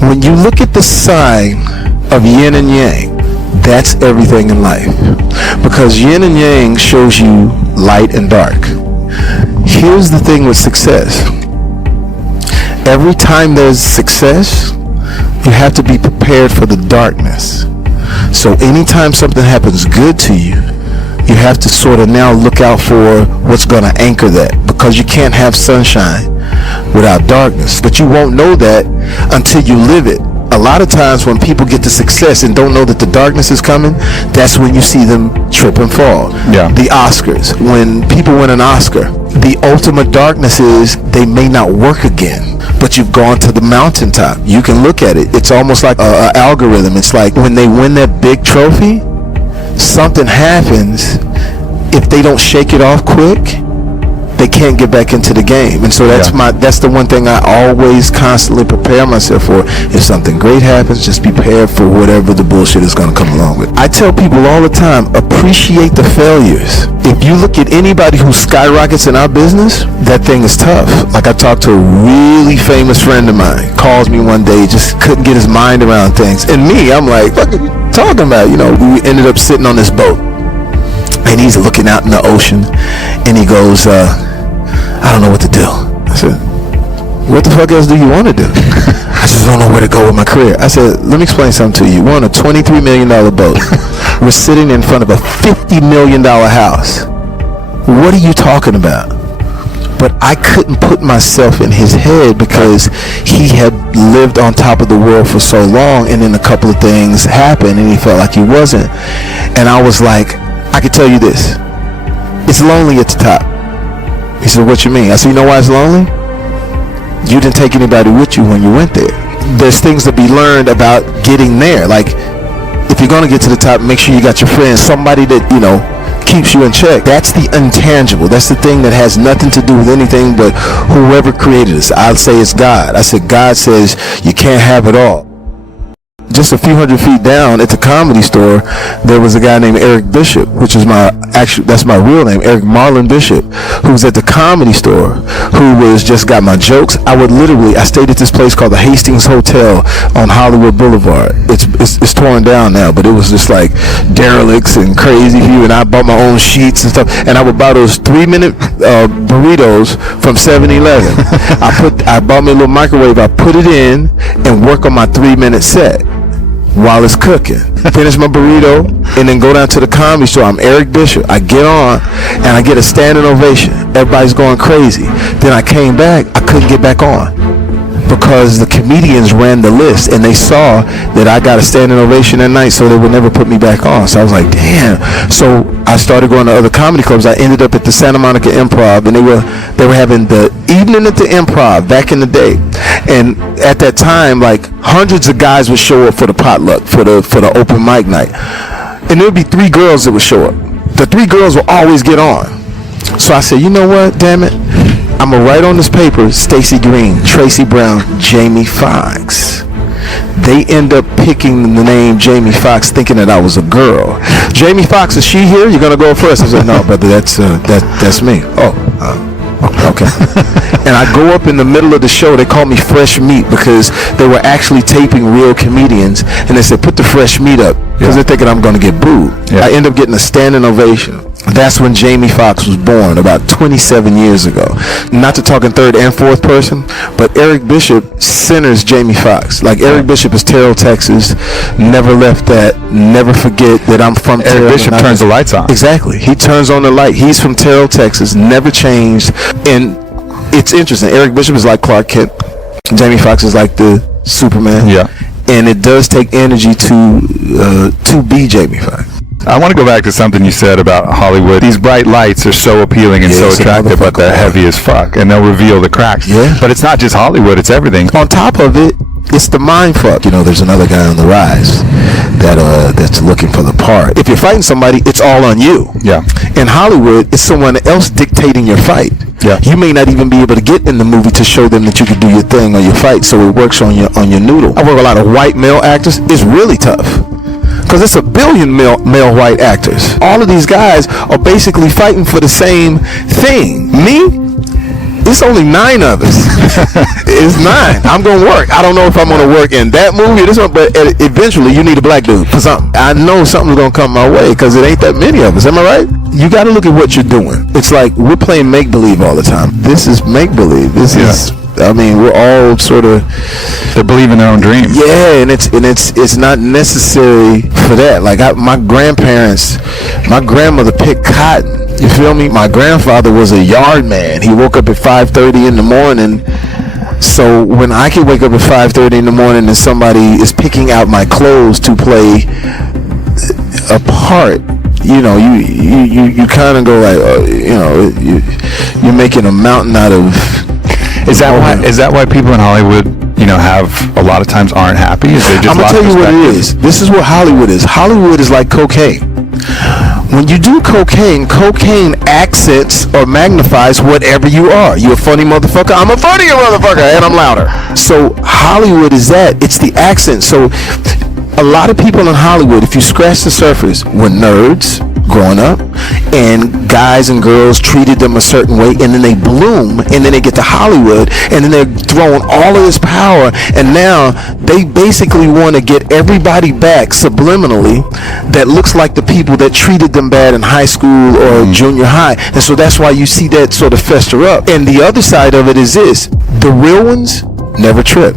When you look at the sign of yin and yang, that's everything in life. Because yin and yang shows you light and dark. Here's the thing with success. Every time there's success, you have to be prepared for the darkness. So anytime something happens good to you, you have to sort of now look out for what's going to anchor that, because you can't have sunshine without darkness. But you won't know that until you live it. A lot of times when people get to success and don't know that the darkness is coming, that's when you see them trip and fall. Yeah. The Oscars, when people win an Oscar, the ultimate darkness is they may not work again, but you've gone to the mountaintop. You can look at it. It's almost like an algorithm. It's like when they win that big trophy, something happens. If they don't shake it off quick, they can't get back into the game. And so that's the one thing I always constantly prepare myself for. If something great happens, just be prepared for whatever the bullshit is going to come along with. I tell people all the time, appreciate the failures. If you look at anybody who skyrockets in our business, that thing is tough. Like, I talked to a really famous friend of mine, calls me one day, just couldn't get his mind around things. And me, I'm like, what are you talking about? You know, we ended up sitting on this boat, and he's looking out in the ocean, and he goes, I don't know what to do. I said, what the fuck else do you want to do? I just don't know where to go with my career. I said, let me explain something to you. We're on a $23 million boat. We're sitting in front of a $50 million house. What are you talking about? But I couldn't put myself in his head because he had lived on top of the world for so long, and then a couple of things happened and he felt like he wasn't. And I was like, I can tell you this. It's lonely at the top. He said, what you mean? I said, you know why it's lonely? You didn't take anybody with you when you went there. There's things to be learned about getting there. Like, if you're going to get to the top, make sure you got your friends, somebody that, you know, keeps you in check. That's the intangible. That's the thing that has nothing to do with anything but whoever created us. I'll say it's God. I said, God says you can't have it all. Just a few hundred feet down at the Comedy Store, there was a guy named Eric Bishop, which is that's my real name, Eric Marlon Bishop, who was at the Comedy Store, who just got my jokes. I stayed at this place called the Hastings Hotel on Hollywood Boulevard. It's torn down now, but it was just like derelicts and crazy view, and I bought my own sheets and stuff, and I would buy those 3-minute burritos from 7-Eleven. I bought me a little microwave, I put it in and work on my 3-minute set while it's cooking. Finish my burrito and then go down to the Comedy Store. I'm Eric Bishop. I get on and I get a standing ovation. Everybody's going crazy. Then I came back. I couldn't get back on because the comedians ran the list and they saw that I got a standing ovation that night, so they would never put me back on. So I was like, damn. So I started going to other comedy clubs. I ended up at the Santa Monica Improv, and they were having the evening at the Improv back in the day. And at that time, like, hundreds of guys would show up for the potluck, for the open mic night. And there would be 3 girls that would show up. The 3 girls would always get on. So I said, you know what, damn it, I'm going to write on this paper, Stacey Green, Tracy Brown, Jamie Foxx. They end up picking the name Jamie Foxx thinking that I was a girl. Jamie Foxx, is she here? You're going to go first? I said, no, brother, that's me. Okay. And I go up in the middle of the show. They call me Fresh Meat because they were actually taping real comedians, and they said, put the fresh meat up, because they're thinking I'm going to get booed. Yeah. I end up getting a standing ovation. That's when Jamie Foxx was born, about 27 years ago. Not to talk in third and fourth person, but Eric Bishop centers Jamie Foxx. Like, Eric Bishop is Terrell, Texas. Never left that. Never forget that I'm from Terrell. Eric Bishop turns the lights on. Exactly. He turns on the light. He's from Terrell, Texas. Never changed. And it's interesting. Eric Bishop is like Clark Kent. Jamie Foxx is like the Superman. Yeah. And it does take energy to be Jamie Foxx. I want to go back to something you said about Hollywood. These bright lights are so appealing and so attractive, but they're heavy as fuck, and they'll reveal the cracks. Yeah. But it's not just Hollywood, it's everything. On top of it, it's the mind fuck. You know, there's another guy on the rise that's looking for the part. If you're fighting somebody, it's all on you. Yeah. In Hollywood, it's someone else dictating your fight. Yeah. You may not even be able to get in the movie to show them that you can do your thing or your fight, so it works on your noodle. I work with a lot of white male actors. It's really tough, because it's a billion male white actors. All of these guys are basically fighting for the same thing. Me, It's only 9 of us. It's 9. I'm gonna work. I don't know if I'm gonna work in that movie or this one, but eventually you need a black dude for something. I know something's gonna come my way because it ain't that many of us. Am I right? You got to look at what you're doing. It's like we're playing make believe all the time. This is make believe. This is. I mean, we're all sort of. They believe in their own dreams. Yeah, and it's not necessary for that. Like my grandparents, my grandmother picked cotton. You feel me? My grandfather was a yard man. He woke up at 5:30 in the morning. So when I can wake up at 5:30 in the morning and somebody is picking out my clothes to play a part, you know, you kind of go like, you know, you're making a mountain out of. Is that why people in Hollywood, you know, have a lot of times aren't happy? Is they just I'm gonna tell you what it is. This is what Hollywood is. Hollywood is like cocaine. When you do cocaine accents or magnifies whatever you are. You a funny motherfucker? I'm a funnier motherfucker, and I'm louder. So Hollywood is that. It's the accent. So a lot of people in Hollywood, if you scratch the surface, were nerds growing up, and guys and girls treated them a certain way, and then they bloom, and then they get to Hollywood, and then they're throwing all of this power, and now they basically want to get everybody back subliminally that looks like the people that treated them bad in high school or junior high. And so that's why you see that sort of fester up. And the other side of it is this: the real ones never trip.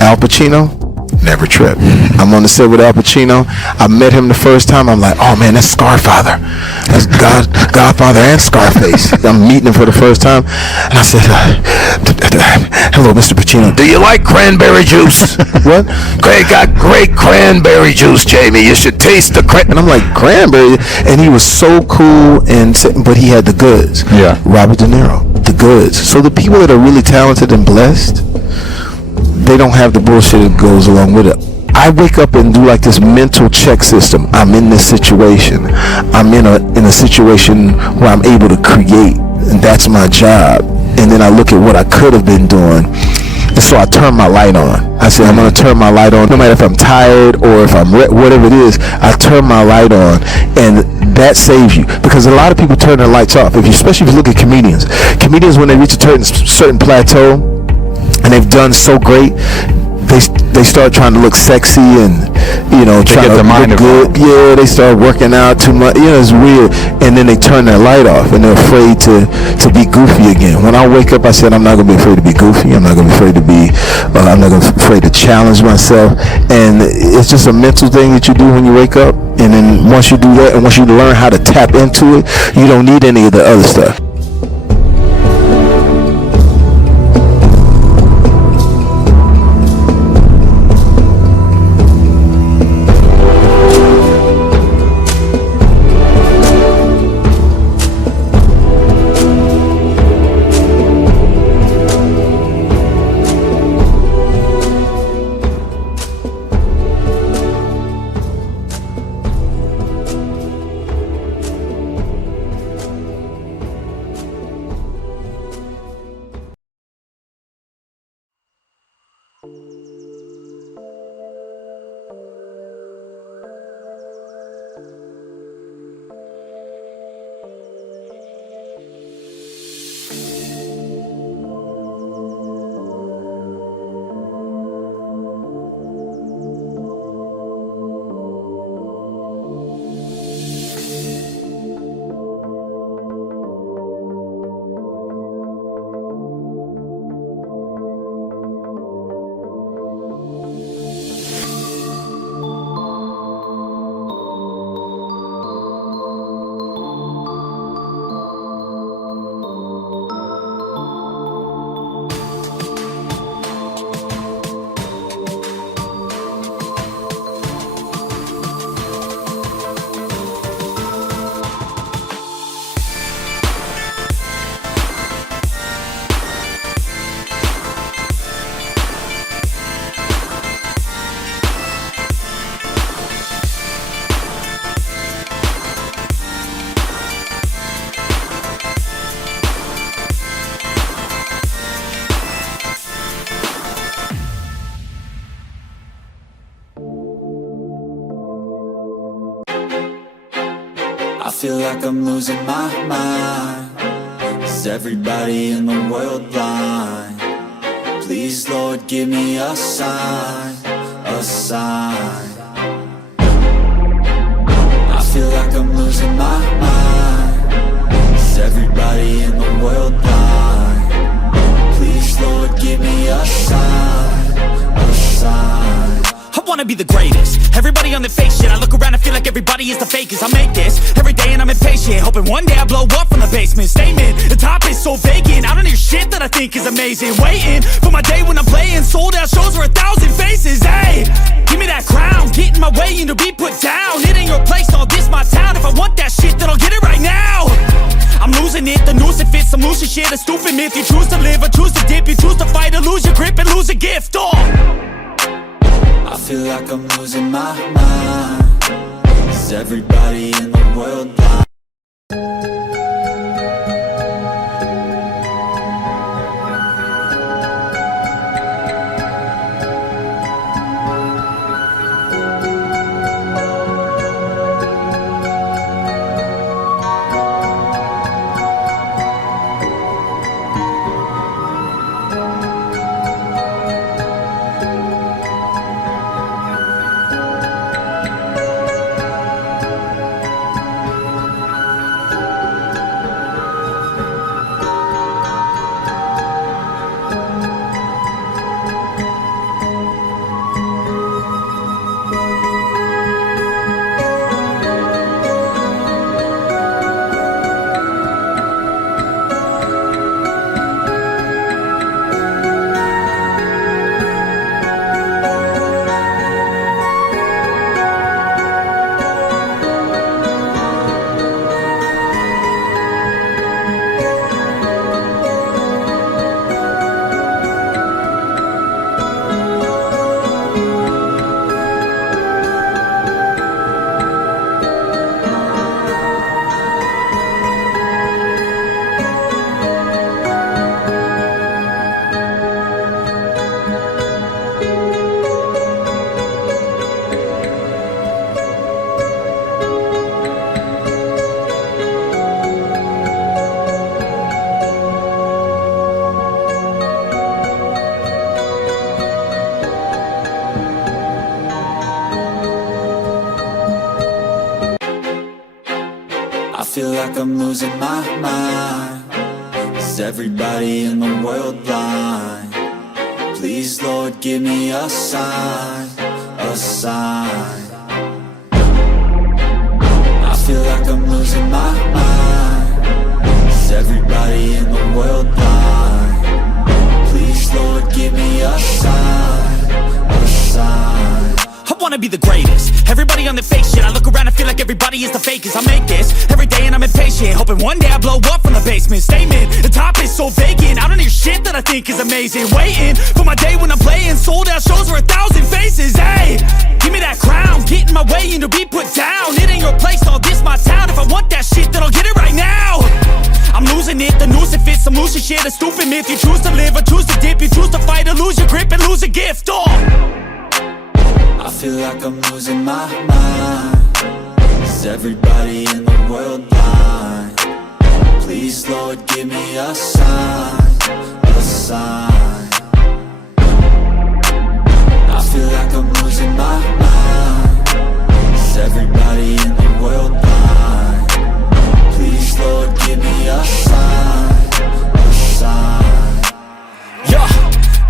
Al Pacino never trip. I'm on the set with Al Pacino. I met him the first time. I'm like, oh man, that's Scarfather. That's Godfather and Scarface. I'm meeting him for the first time, and I said, hello, Mr. Pacino. Do you like cranberry juice? What? Great, got great cranberry juice, Jamie. You should taste the And I'm like, cranberry? And he was so cool, but he had the goods. Yeah. Robert De Niro, the goods. So the people that are really talented and blessed, they don't have the bullshit that goes along with it. I wake up and do like this mental check system. I'm in this situation. I'm in a situation where I'm able to create, and that's my job. And then I look at what I could have been doing, and so I turn my light on. I say I'm gonna turn my light on, no matter if I'm tired or if I'm whatever it is. I turn my light on, and that saves you, because a lot of people turn their lights off. Especially if you look at comedians, when they reach a certain plateau, and they've done so great, they start trying to look sexy and, you know, trying to look good. Yeah, they start working out too much. You know, it's weird. And then they turn their light off, and they're afraid to be goofy again. When I wake up, I said I'm not gonna be afraid to be goofy. I'm not gonna be afraid to be. I'm not gonna be afraid to challenge myself. And it's just a mental thing that you do when you wake up. And then once you do that, and once you learn how to tap into it, you don't need any of the other stuff. I feel like I'm losing my mind. Is everybody in the world blind? Please, Lord, give me a sign, a sign. I feel like I'm losing my mind. Is everybody in the world blind? Please, Lord, give me a sign, a sign. I wanna be the greatest. Everybody on the fake shit. I look around and feel like everybody is the fakest. I make this every day and I'm impatient, hoping one day I blow up from the basement. Statement, the top is so vacant. I don't hear shit that I think is amazing. Waiting for my day when I'm playing sold out shows for 1,000 faces. Hey, give me that crown, get in my way and to be put down. It ain't your place, all this my town. If I want that shit, then I'll get it right now. I'm losing it, the noose it fits, I'm losing shit. A stupid myth, you choose to live or choose to dip. You choose to fight or lose your grip and lose a gift. Oh, I feel like I'm losing my mind. Is everybody in the world blind? I feel like I'm losing my mind. Is everybody in the world blind? Please, Lord, give me a sign, a sign. I feel like I'm losing my mind. Is everybody in the world blind? Please, Lord, give me a sign, a sign. I wanna be the greatest. Everybody on the fake shit. I look around and feel like everybody is the fakest. I make this every day and I'm impatient, hoping one day I blow up from the basement. Statement, the top is so vacant. I don't hear shit that I think is amazing. Waiting for my day when I'm playing sold out shows for 1,000 faces. Hey, give me that crown, get in my way and to be put down. It ain't your place, all this my town. If I want that shit, then I'll get it right now. I'm losing it, the noose it fits, I'm losing shit. A stupid myth, you choose to live or choose to dip. You choose to fight or lose your grip and lose a gift. Oh, I feel like I'm losing my mind. Is everybody in the world blind? Please, Lord, give me a sign, a sign. I feel like I'm losing my mind. Is everybody in the world blind? Please, Lord, give me a sign, a sign. yeah.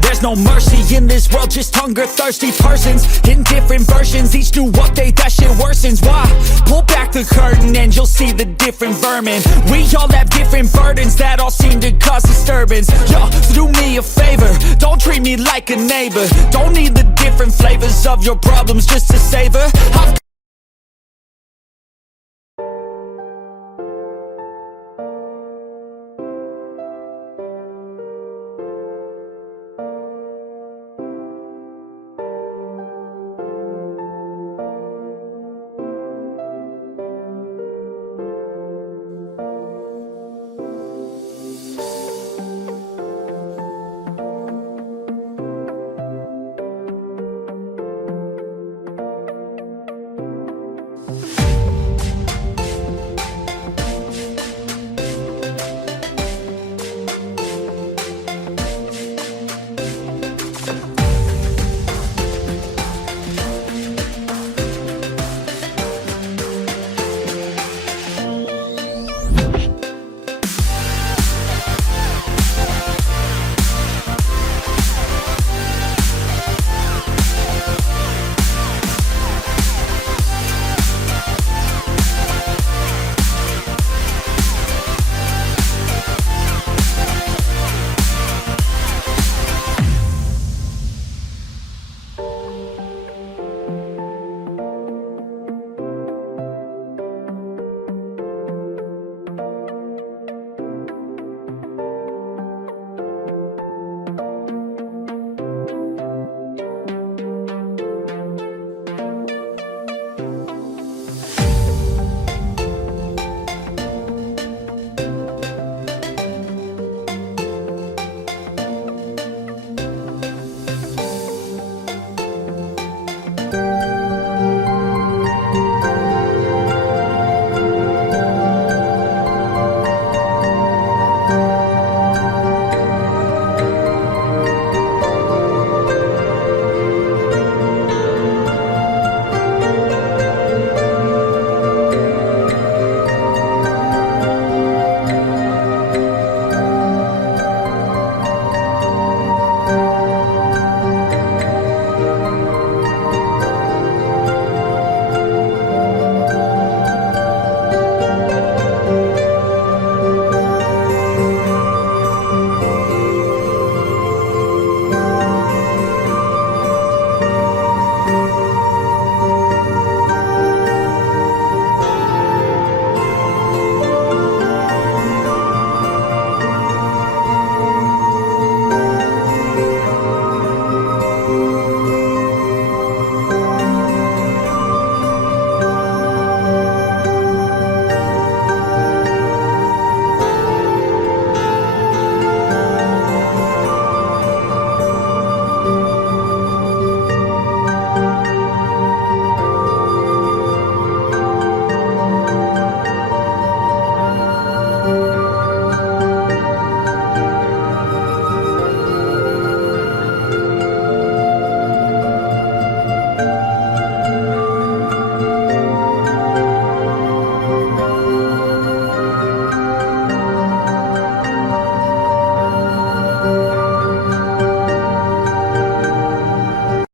There's no mercy in this world, just hunger-thirsty persons in different versions. Each new update, that shit worsens. Why? Pull back the curtain and you'll see the different vermin. We all have different burdens that all seem to cause disturbance. Yo, so do me a favor, don't treat me like a neighbor. Don't need the different flavors of your problems just to savor.